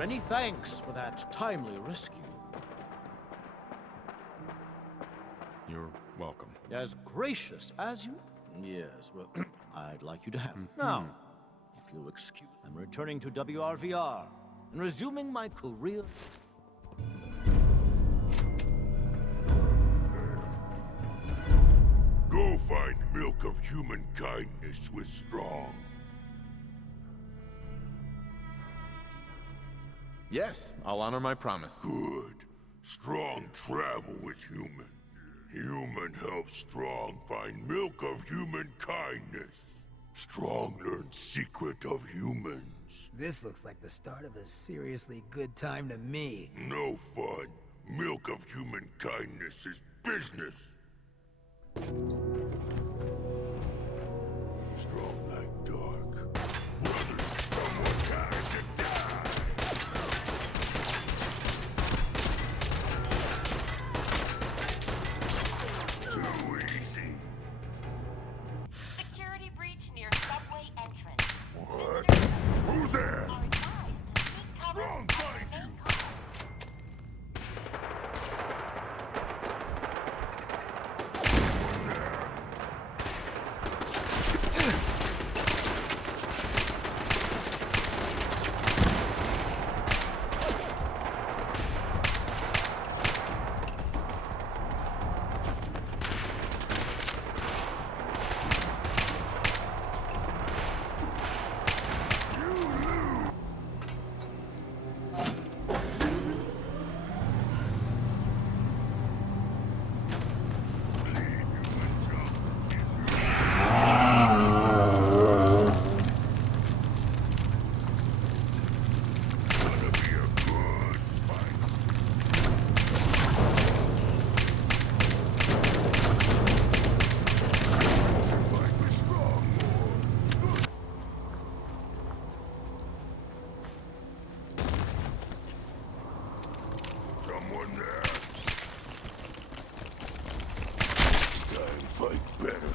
Many thanks for that timely rescue. You're welcome. As gracious as you... Yes, well, I'd like you to have... Now, if you'll excuse... I'm returning to WRVR and resuming my career... Go find milk of human kindness with Strong. Yes, I'll honor my promise. Good. Strong travel with Human. Human helps Strong find milk of human kindness. Strong learns secret of humans. This looks like the start of a seriously good time to me. No fun. Milk of human kindness is business. Strong like dark. Brothers, someone time to die. Too easy. Security breach near subway entrance. What? Who's there? Are advised to seek cover Strong, at find the main you. car. Someone there. Time fight better.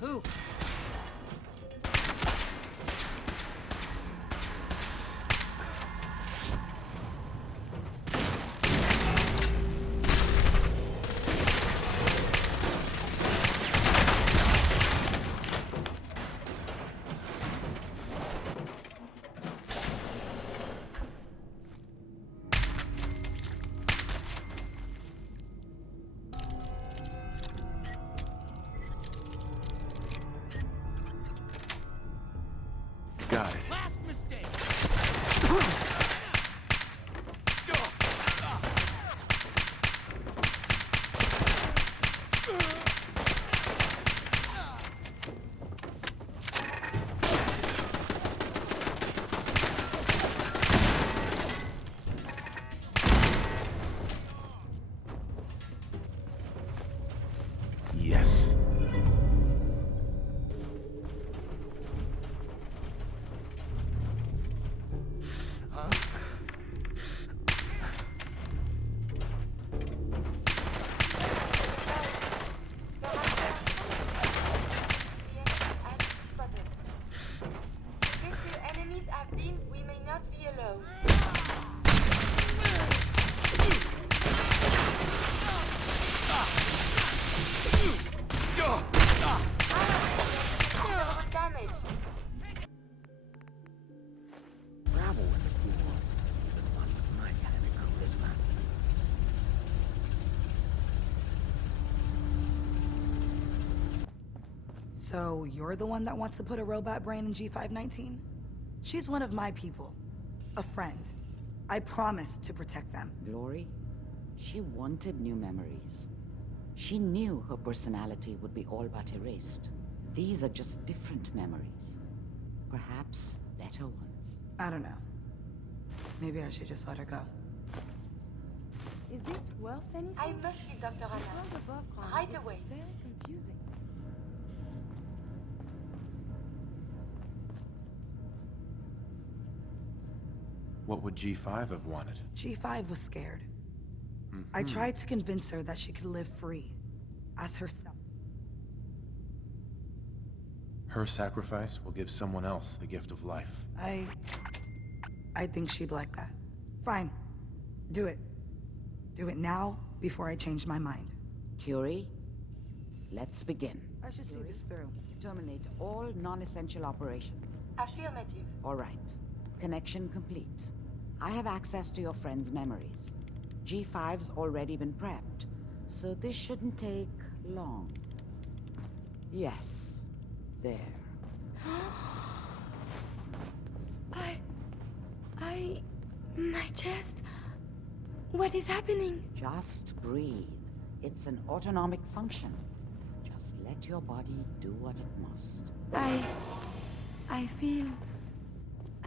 Who? Got it. Last mistake! Yes. not be alone. Considerable damage. Travel with a cool one. Even one with my kind of charisma. So, you're the one that wants to put a robot brain in G519? She's one of my people. A friend. I promised to protect them. Glory, she wanted new memories. She knew her personality would be all but erased. These are just different memories. Perhaps better ones. I don't know. Maybe I should just let her go. Is this worse anything? I must see Dr. Anna. World above ground Right is away. Very confusing. What would G5 have wanted? G5 was scared. I tried to convince her that she could live free. As herself. Her sacrifice will give someone else the gift of life. I think she'd like that. Fine. Do it. Do it now, before I change my mind. Curie, let's begin. I should see this through. Terminate all non-essential operations. Affirmative. All right. Connection complete. I have access to your friend's memories. G5's already been prepped, so this shouldn't take long. Yes. There. My chest. What is happening? Just breathe. It's an autonomic function. Just let your body do what it must.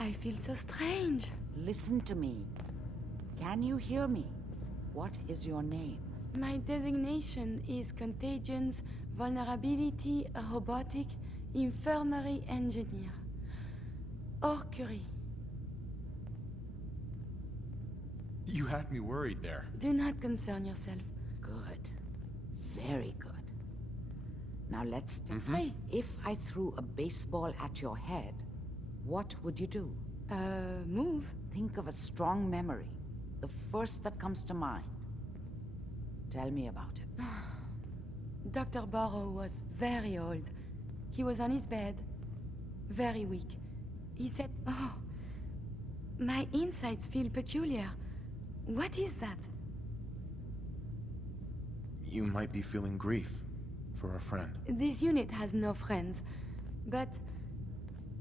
I feel so strange. Listen to me. Can you hear me? What is your name? My designation is Contagions, Vulnerability, Robotic, Infirmary Engineer. Or Curie. You had me worried there. Do not concern yourself. Good. Very good. Now let's test. Hey. If I threw a baseball at your head, what would you do? Move. Think of a strong memory. The first that comes to mind. Tell me about it. Dr. Barrow was very old. He was on his bed. Very weak. He said, "Oh, my insides feel peculiar. What is that?" You might be feeling grief for a friend. This unit has no friends. But...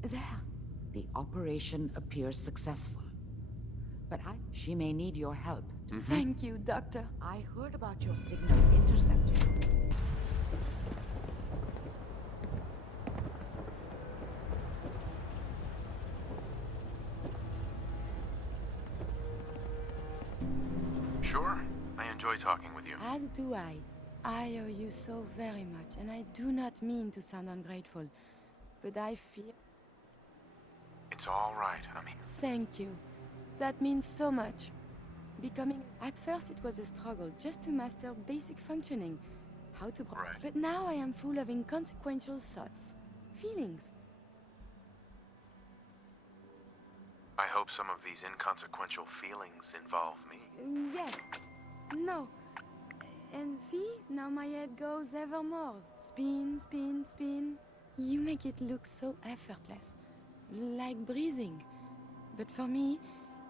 there. The operation appears successful. But she may need your help. Thank you, Doctor. I heard about your signal interceptor. Sure. I enjoy talking with you. As do I. I owe you so very much, and I do not mean to sound ungrateful. But I feel... It's all right, honey. Thank you. That means so much. Becoming... At first it was a struggle just to master basic functioning. How to... Right. But now I am full of inconsequential thoughts. Feelings. I hope some of these inconsequential feelings involve me. Yes. No. And see? Now my head goes ever more. Spin, spin, spin. You make it look so effortless. Like breathing. But for me,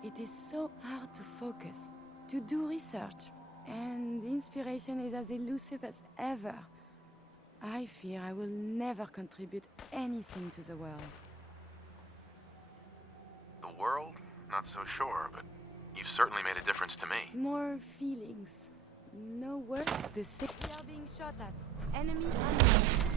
it is so hard to focus. To do research. And inspiration is as elusive as ever. I fear I will never contribute anything to the world. The world? Not so sure, but you've certainly made a difference to me. More feelings. No word. The same. We are being shot at. Enemy unknown.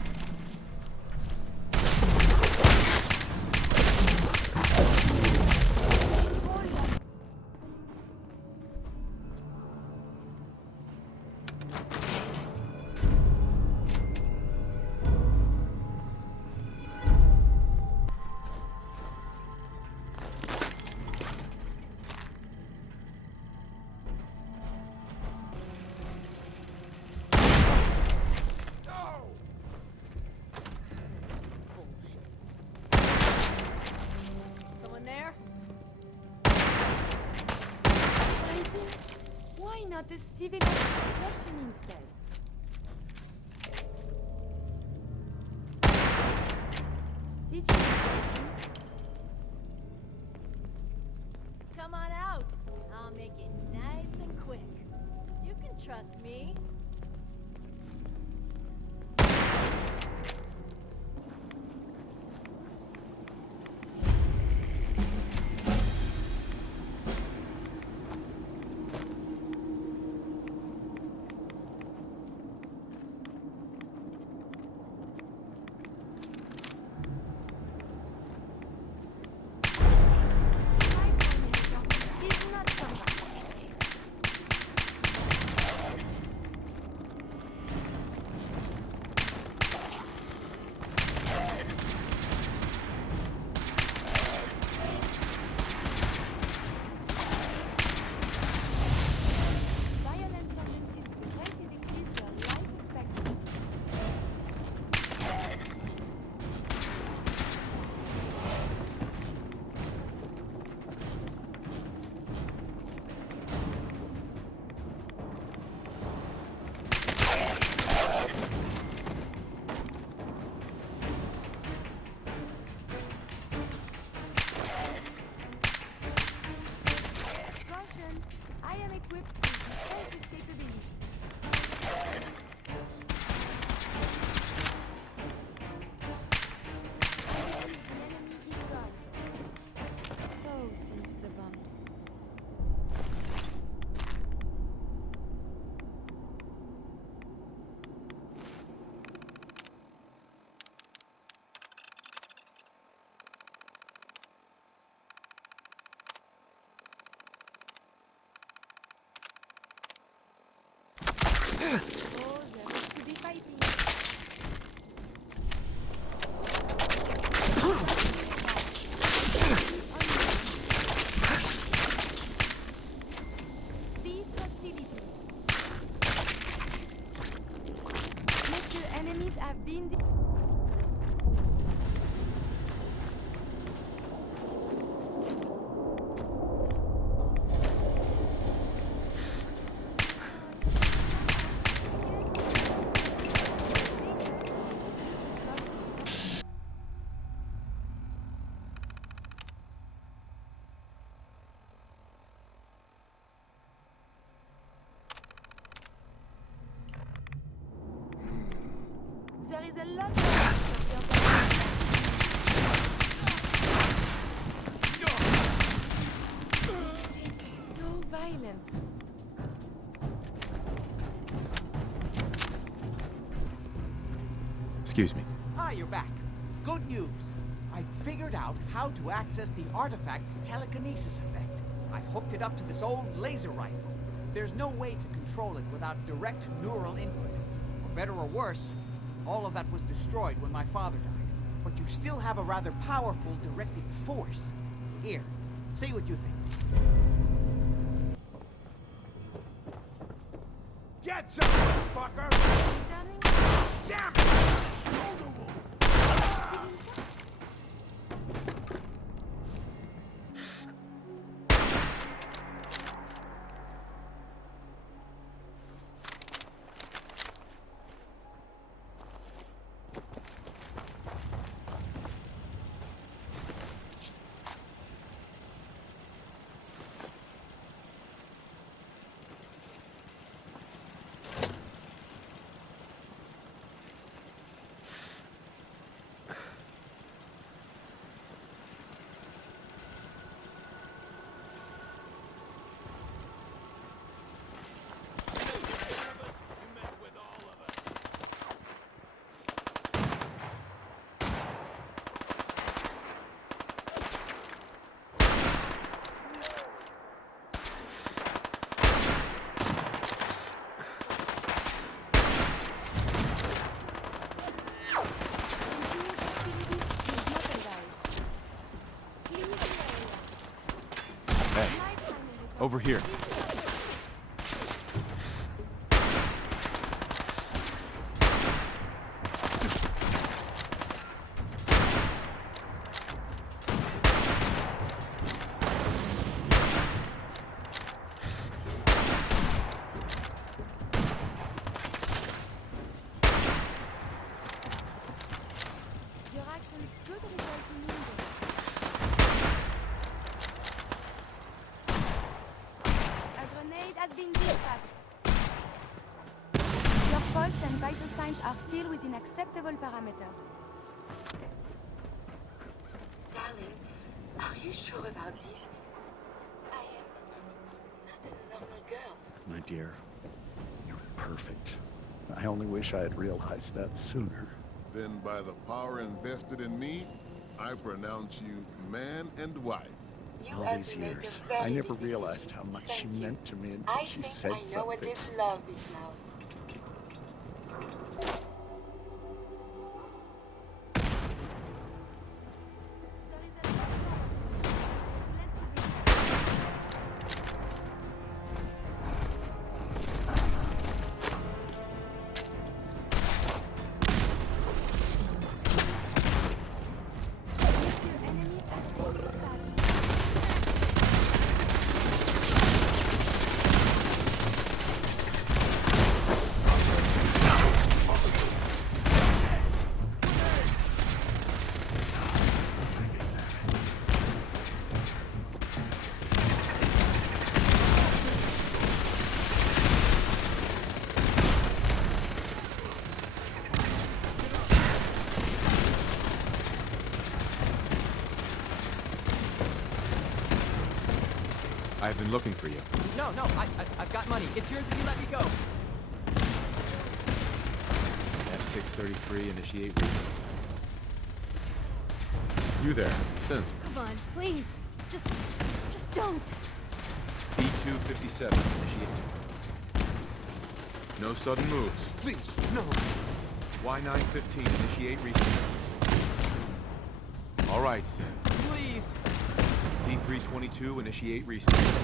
want a civilian expression instead? Did you Come on out. I'll make it nice and quick. You can trust me. is not somebody? Violent tendencies greatly decrease your life expectancy. Caution! I am equipped with defensive capabilities. The enemy is gone. So, since the bumps. Oh, there is to be fighting. Cease hostilities. Monsieur, enemies have been There is a lot of This is so violent. Excuse me. Ah, you're back. Good news. I figured out how to access the artifact's telekinesis effect. I've hooked it up to this old laser rifle. There's no way to control it without direct neural input. For better or worse, all of that was destroyed when my father died. But you still have a rather powerful directed force. Here, say what you think. Get some, fucker! Damn it! Over here. points are still within acceptable parameters. Darling, are you sure about this? I am not a normal girl. My dear, you're perfect. I only wish I had realized that sooner. Then by the power invested in me, I pronounce you man and wife. You All have these to make years, a very I never big realized decision. how much Thank she you. meant to me until I she think said I know what something. this love is now. I've been looking for you. No, I've got money. It's yours if you let me go. F633, initiate reset. You there, Synth. Come on, please. Just don't. P257, initiate. No sudden moves. Please, no. Y915, initiate reset. All right, Synth. Please. C322, initiate reset.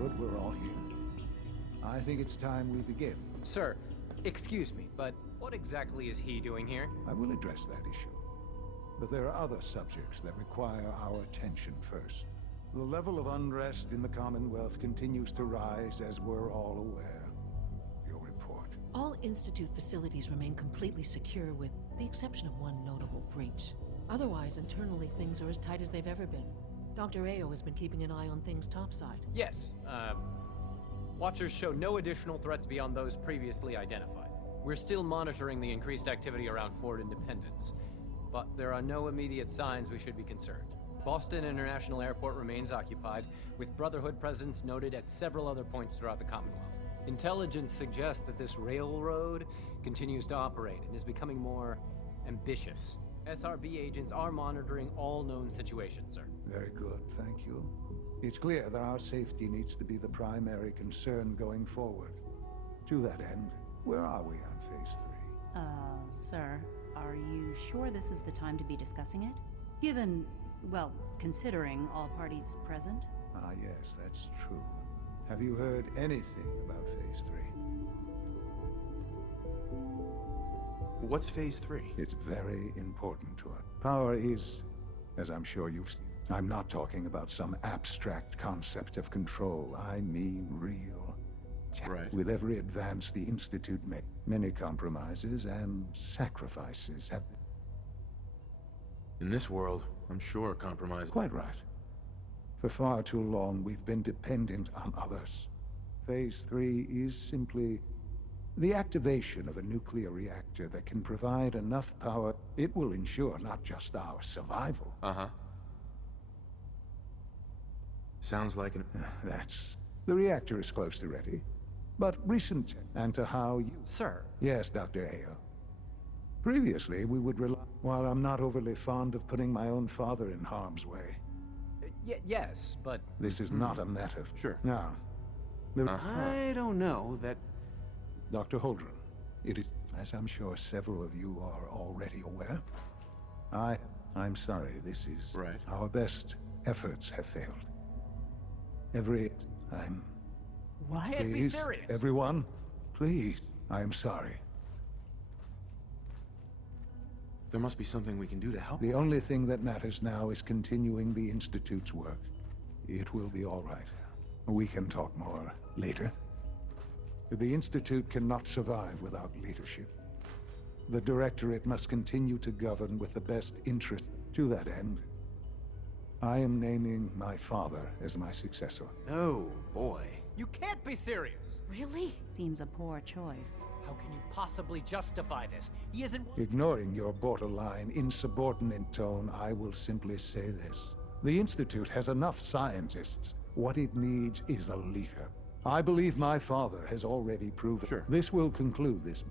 Good, we're all here. I think it's time we begin. Sir, excuse me, but what exactly is he doing here? I will address that issue. But there are other subjects that require our attention first. The level of unrest in the Commonwealth continues to rise, as we're all aware. Your report. All Institute facilities remain completely secure with the exception of one notable breach. Otherwise, internally, things are as tight as they've ever been. Dr. Ao has been keeping an eye on things topside. Yes, Watchers show no additional threats beyond those previously identified. We're still monitoring the increased activity around Fort Independence, but there are no immediate signs we should be concerned. Boston International Airport remains occupied, with Brotherhood presence noted at several other points throughout the Commonwealth. Intelligence suggests that this railroad continues to operate and is becoming more ambitious. SRB agents are monitoring all known situations, sir. Very good, thank you. It's clear that our safety needs to be the primary concern going forward. To that end, where are we on Phase 3? Sir, are you sure this is the time to be discussing it? Given, well, considering all parties present? Ah, yes, that's true. Have you heard anything about Phase 3? What's Phase 3? It's very important to us. Power is, as I'm sure you've seen. I'm not talking about some abstract concept of control. I mean real. Right. With every advance the Institute made, many compromises and sacrifices have... In this world, I'm sure compromise... Quite right. For far too long, we've been dependent on others. Phase 3 is simply the activation of a nuclear reactor that can provide enough power. It will ensure not just our survival. Uh-huh. Sounds like an... That's... The reactor is close to ready. But recent... And to how you... Sir. Yes, Dr. Ao. Previously, we would rely... While I'm not overly fond of putting my own father in harm's way... Yes, but... This is not a matter... Sure. Now... I don't know that... Dr. Holdren, it is... As I'm sure several of you are already aware, I'm sorry, this is... Right. Our best efforts have failed. What? Can't be Please, serious. everyone, please. I am sorry. There must be something we can do to help. The only thing that matters now is continuing the Institute's work. It will be all right. We can talk more later. The Institute cannot survive without leadership. The Directorate must continue to govern with the best interest. To that end, I am naming my father as my successor. Oh, boy. You can't be serious! Really? Seems a poor choice. How can you possibly justify this? He isn't... Ignoring your borderline, insubordinate tone, I will simply say this. The Institute has enough scientists. What it needs is a leader. I believe my father has already proven. Sure. This will conclude this